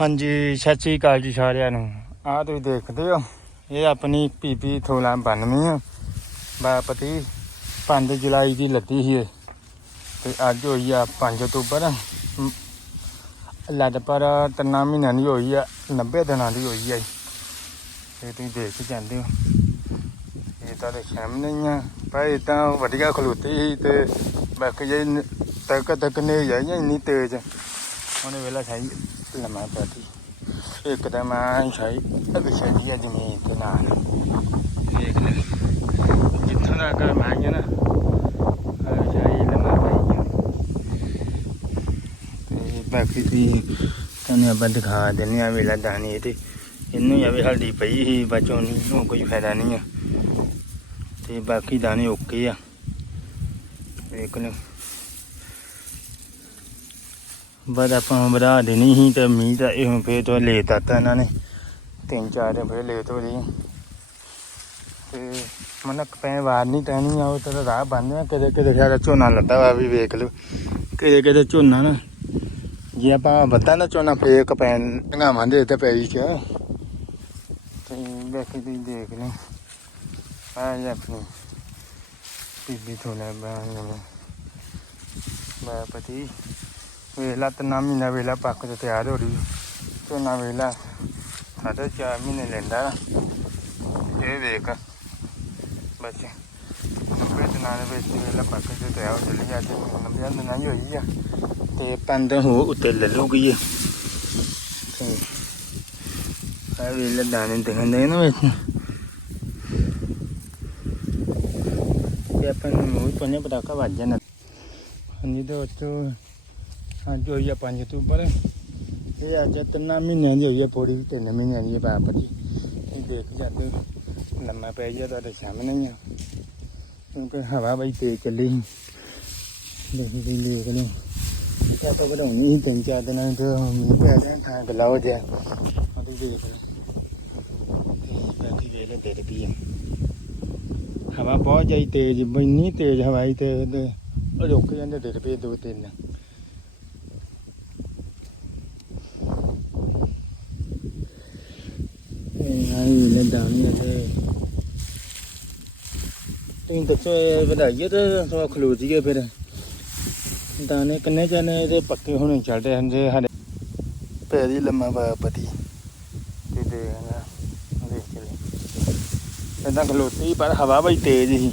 ਹਾਂਜੀ ਸਤਿ ਸ੍ਰੀ ਅਕਾਲ ਜੀ ਸਾਰਿਆਂ ਨੂੰ। ਆਹ ਤੁਸੀਂ ਦੇਖਦੇ ਹੋ ਇਹ ਆਪਣੀ ਪੀਪੀ 1692 ਆ। ਬਾਪਤੀ 5 ਜੁਲਾਈ ਦੀ ਲੱਤੀ ਸੀ ਇਹ। ਤੇ ਅੱਜ ਹੋਈ ਆ 5 ਅਕਤੂਬਰ। ਮ, ਪਰ ਤਿੰਨਾਂ ਮਹੀਨਿਆਂ ਦੀ ਹੋਈ ਆ 90 ਦਿਨਾਂ ਦੀ ਹੋਈ ਆ ਇਹ। ਤੁਸੀਂ ਦੇਖ ਹੀ ਜਾਂਦੇ ਹੋ। ਇਹ ਤਾਂ ਦੇ ਸਾਹਮਣੇ ਹੀ ਆ। ਪਰ ਇਹ ਤਾਂ ਵਧੀਆ ਖਲੋਤੀ ਸੀ ਤੇ ਬਾਕੀ ਜੇ ਤੱਕ ਤੱਕ ਨੇ ਜਾਈਆਂ ਇੰਨੀ ਤੇਜ਼। ਉਹਨੇ ਵੇਲਾ ਸਾਈ ਲੰਮਾ ਪਾਤੀ ਇੱਕ ਤਾਂ ਮੈਂ ਸਾਈ ਅਗ ਛੱਡੀ ਆ ਜ਼ਮੀਨ ਤੇ ਨਾਲ। ਦੇਖ ਲੈ ਜਿੱਥੋਂ ਤੱਕ ਮੈਂ ਗਿਆ ਨਾ ਸਾਈ ਲੰਮਾ ਪਾਈ ਤੇ ਬਾਕੀ ਦੀ ਤੁਹਾਨੂੰ ਆਪਾਂ ਦਿਖਾ ਦਿੰਦੇ ਆ ਵੇਲਾ ਦਾਣੀ ਤੇ ਇਹਨੂੰ ਜਾਵੇ ਹਲਦੀ ਪਈ ਸੀ ਬਚੋ ਨਹੀਂ ਨੂੰ ਕੋਈ ਫਾਇਦਾ ਨਹੀਂ ਆ। ਤੇ ਬਾਕੀ ਦਾਣੇ ਓਕੇ ਆ। ਦੇਖ ਲਓ। ਬਸ ਆਪਾਂ ਵਧਾ ਦੇਣੀ ਸੀ ਤੇ ਮੀਂਹ ਤਾਂ ਇਹ ਹੁਣ ਫੇਰ ਤੋਂ ਲੇਟ ਆਤਾ ਇਹਨਾਂ ਨੇ। ਤਿੰਨ ਚਾਰ ਦਿਨ ਫੇਰ ਲੇਟ ਹੋ ਰਹੀ ਤੇ ਮਨਕ ਪੈ ਵਾਰ ਨਹੀਂ ਟਹਿਣੀ ਆ, ਉਹ ਤਾਂ ਰਾਹ ਬੰਦ ਆ। ਕਿਤੇ ਕਿਤੇ ਸਾਡਾ ਝੋਨਾ ਲੱਦਾ ਵਾ ਵੀ ਵੇਖ ਲਓ। ਕਿਤੇ ਕਿਤੇ ਝੋਨਾ ਨਾ। ਜੇ ਆਪਾਂ ਵੱਧਾ ਨਾ ਝੋਨਾ ਫੇਕ ਪੈਣ ਢੰਗਾਵਾਂਦੇ ਤੇ ਪੈਰੀ ਚ ਤੇ ਬਾਕੀ ਤੁਸੀਂ ਦੇਖ ਲਓ। ਆ ਜੀ ਆਪਣੀ ਬੀਬੀ ਥੋੜਾ ਬਾਹਰ ਮੈਂ ਪਤੀ ਵੇਲਾ ਤਿੰਨਾਂ ਮਹੀਨਾ ਵੇਲਾ ਪੱਕ ਤੇ ਤਿਆਰ ਹੋ ਰਹੀ ਝੋਨਾ ਵੇਲਾ ਸਾਢੇ ਚਾਰ ਮਹੀਨੇ ਲੈਂਦਾ ਇਹ ਵੇਖ ਬੱਚੇ ਨੱਬੇ ਦਿਨਾਂ ਦੇ ਵਿੱਚ ਵੇਲਾ ਪੱਕ ਤੇ ਤਿਆਰ ਹੋ ਚੱਲੀ ਅੱਜ ਨੰਬਿਆਂ ਦਿਨਾਂ ਦੀ ਹੋਈ ਆ ਤੇ ਪੰਦ ਹੋ ਉੱਤੇ ਲੈ ਲੂਗੀ ਇਹ ਤੇ ਆ ਵੇਲਾ ਦਾਣੇ ਦਿਖਾਉਂਦੇ ਨਾ ਵਿੱਚ ਤੇ ਆਪਾਂ ਨੂੰ ਮੂੰਹ ਪੰਨੇ ਪਟਾਕਾ ਵੱਜ ਜਾਣਾ ਹਾਂਜੀ ਹੋਈ ਆ ਪੰਜ ਅਕਤੂਬਰ ਇਹ ਅੱਜ ਤਿੰਨਾਂ ਮਹੀਨਿਆਂ ਦੀ ਹੋਈ ਆ ਪੌੜੀ ਤਿੰਨ ਮਹੀਨਿਆਂ ਦੀ ਹੈ ਬਾਪ ਜੀ। ਇਹ ਦੇਖ ਜਾਂਦੇ ਹੋ, ਲੰਮਾ ਪੈ ਗਿਆ ਤੁਹਾਡੇ ਸਾਹਮਣੇ ਹੀ ਆ। ਕਿਉਂਕਿ ਹਵਾ ਬਈ ਤੇਜ਼ ਚੱਲੀ ਸੀ। ਦੇਖ ਵੀ ਦੇਖ ਲਓ ਇਹ ਤਾਂ ਵਧਾਉਣੀ ਸੀ ਤਿੰਨ ਚਾਰ ਦਿਨਾਂ ਤੋਂ ਮੀਂਹ ਪੈ ਗਿਆ ਤਾਂ ਗੱਲਾਂ ਹੋ ਜਾ ਉਹਦੇ ਦੇਖ ਲਓ ਤੇ ਬਾਕੀ ਲੈ ਤੇਰੇ ਪੀ ਹਵਾ ਬਹੁਤ ਜਾਈ ਤੇਜ਼ ਇੰਨੀ ਤੇਜ਼ ਹਵਾਈ ਤੇ ਤੇ ਰੁਕ ਜਾਂਦੇ ਦੇਖ ਪਏ ਦੋ ਤਿੰਨ। ਇਹ ਆਈ ਲੈ ਦਾਣੀ ਤੇ ਤੁਸੀਂ ਦੱਸੋ ਇਹ ਵਧਾਈਏ ਤੇ ਸੋ ਖਲੋ ਜੀਏ ਫਿਰ ਦਾਣੇ ਕਿੰਨੇ ਜਾਨੇ ਇਹਦੇ ਪੱਕੇ ਹੋਣੇ ਚਾਹੀਦੇ ਹੁੰਦੇ ਸਾਡੇ ਪੈਰੀ ਲੰਮਾ ਪਾ ਤੇ ਦੇ ਨਾ ਦੇਖ ਕੇ ਇਦਾਂ ਖਲੋਤੀ ਪਰ ਹਵਾ ਬਈ ਤੇਜ਼ ਸੀ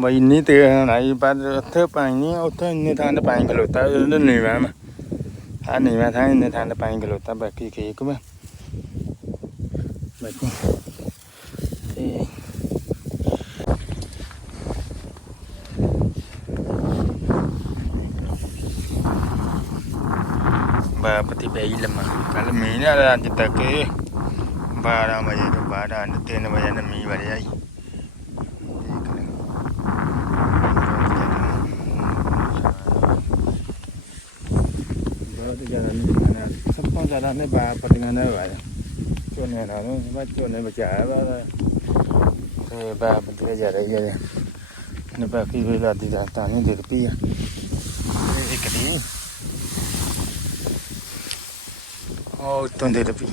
ਬਈ ਇੰਨੀ ਤੇਜ਼ ਹੁਣ ਆਈ ਪਰ ਉੱਥੇ ਪਾਣੀ ਨਹੀਂ ਉੱਥੇ ਇੰਨੇ ਠੰਡ ਪਾਣੀ ਖਲੋਤਾ ਉਹਦੇ ਨੀਵਾਂ ਮੈਂ ਆ ਨੀਵਾਂ ਥਾਂ ਇੰਨੇ ਠੰਡ ਪਾਣੀ ਖਲੋਤਾ ਬਾਕੀ ਠੀਕ ਵਾ ਬਾਕੀ ਤੇ ਬਾਪਤੀ ਪਈ ਲੰਮਾ ਕੱਲ ਮੀਂਹ ਨਾਲ ਅੱਜ ਤੱਕ 12 ਵਜੇ ਤੋਂ ਬਾਅਦ ਅੱਜ 3 ਵਜੇ ਨਾਲ ਮੀਂਹ ਵਰਿਆ ਹੀ ਦੇਖ ਲਓ ਬਹੁਤ ਜ਼ਿਆਦਾ ਨਹੀਂ ਨਾ ਸਭ ਤੋਂ ਜ਼ਿਆਦਾ ਨੇ ਬਾਪਤੀਆਂ ਨੇ ਵਾਇਆ ਝੋਨੇ ਨਾਲ ਝੋਨੇ ਬਚਾਇਆ ਵਾ ਤੇ ਬਾਪਤੀਆਂ ਜਾ ਰਹੀ ਹੈ ਨੇ ਬਾਕੀ ਵੀ ਲਾਦੀ ਦਾ ਤਾਂ ਨਹੀਂ ਦਿਲ ਪਈ ਆ। ਇਹ ਇੱਕ ਦੀ। ਉਹ ਤੋਂ ਦੇ ਪਈ।